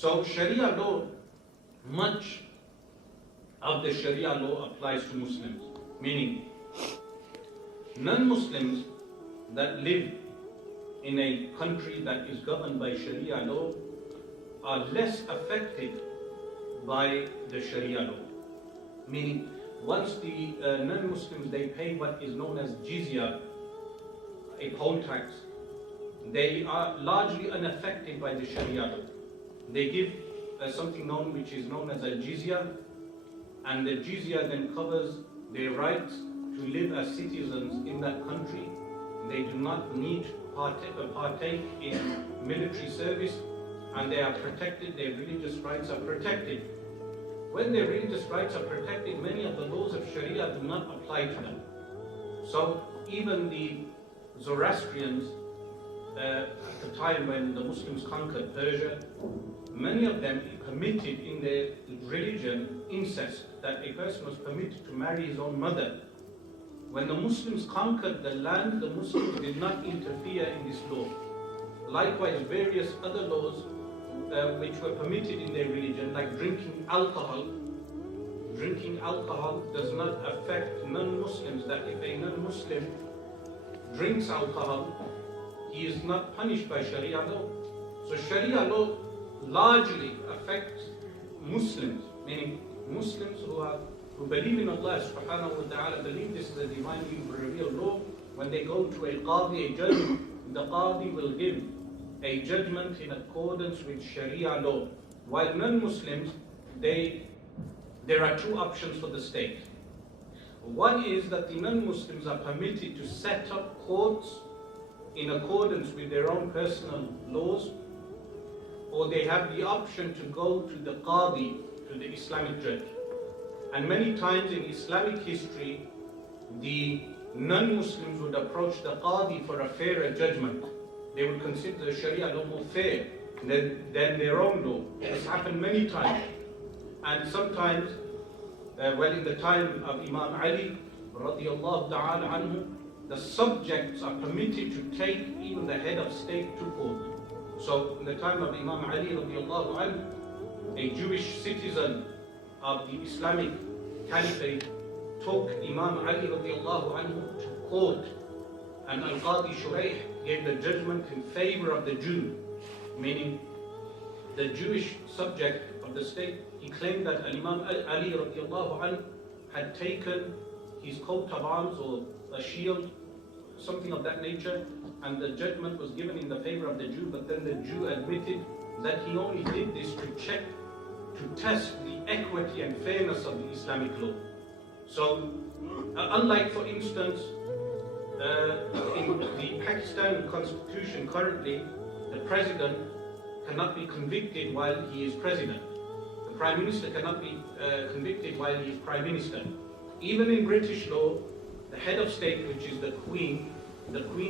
So Sharia law, much of the Sharia law applies to Muslims, meaning non-Muslims that live in a country that is governed by Sharia law are less affected by the Sharia law. Meaning, once the non-Muslims, they pay what is known as jizya, a poll tax, they are largely unaffected by the Sharia law. They give something which is known as a jizya, and the jizya then covers their rights to live as citizens in that country. They do not need to partake in military service, and they are protected, their religious rights are protected. When their religious rights are protected, many of the laws of Sharia do not apply to them. So even the Zoroastrians, at the time when the Muslims conquered Persia, many of them permitted in their religion incest, that a person was permitted to marry his own mother. When the Muslims conquered the land, the Muslims did not interfere in this law. Likewise, various other laws which were permitted in their religion, like drinking alcohol. Drinking alcohol does not affect non-Muslims, that if a non-Muslim drinks alcohol, he is not punished by Sharia law. So Sharia law largely affects Muslims, meaning Muslims who believe in Allah subhanahu wa ta'ala, believe this is a divinely revealed law. When they go to a qadi, a judge, the qadi will give a judgment in accordance with Sharia law. While non-Muslims, there are two options for the state. One is that the non-Muslims are permitted to set up courts in accordance with their own personal laws, or they have the option to go to the qadi, to the Islamic judge. And many times in Islamic history, the non-Muslims would approach the qadi for a fairer judgment. They would consider the Sharia law more fair than their own law. This happened many times. And sometimes, in the time of Imam Ali, radiallahu ta'ala anhu, the subjects are permitted to take even the head of state to court. So in the time of Imam Ali radiallahu anhu, a Jewish citizen of the Islamic Caliphate took Imam Ali radiallahu anhu to court, and Al-Qadi Shaykh gave the judgment in favor of the Jew, meaning the Jewish subject of the state. He claimed that Imam Ali radiallahu anhu had taken his coat of arms or a shield, something of that nature, and the judgment was given in the favor of the Jew, but then the Jew admitted that he only did this to test the equity and fairness of the Islamic law. So, unlike, for instance, in the Pakistan constitution currently, the president cannot be convicted while he is president. The prime minister cannot be convicted while he is prime minister. Even in British law, the head of state, which is the Queen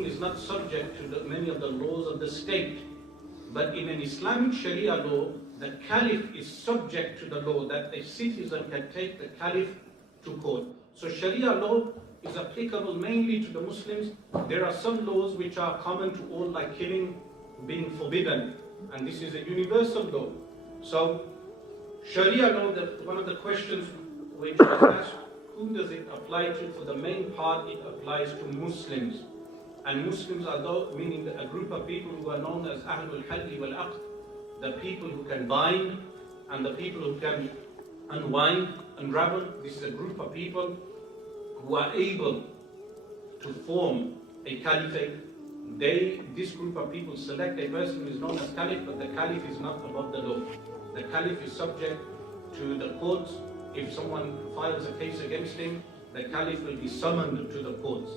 is not subject to many of the laws of the state. But in an Islamic Sharia law, the Caliph is subject to the law, that a citizen can take the Caliph to court. So Sharia law is applicable mainly to the Muslims. There are some laws which are common to all, like killing being forbidden, and this is a universal law. So Sharia law, one of the questions which was asked, whom does it apply to? For the main part, it applies to Muslims. And Muslims are those, meaning a group of people who are known as Ahlul Halli wal Aqd, the people who can bind and the people who can unwind, unravel. This is a group of people who are able to form a caliphate. This group of people select a person who is known as Caliph, but the Caliph is not above the law. The Caliph is subject to the courts. If someone files a case against him, the Caliph will be summoned to the courts.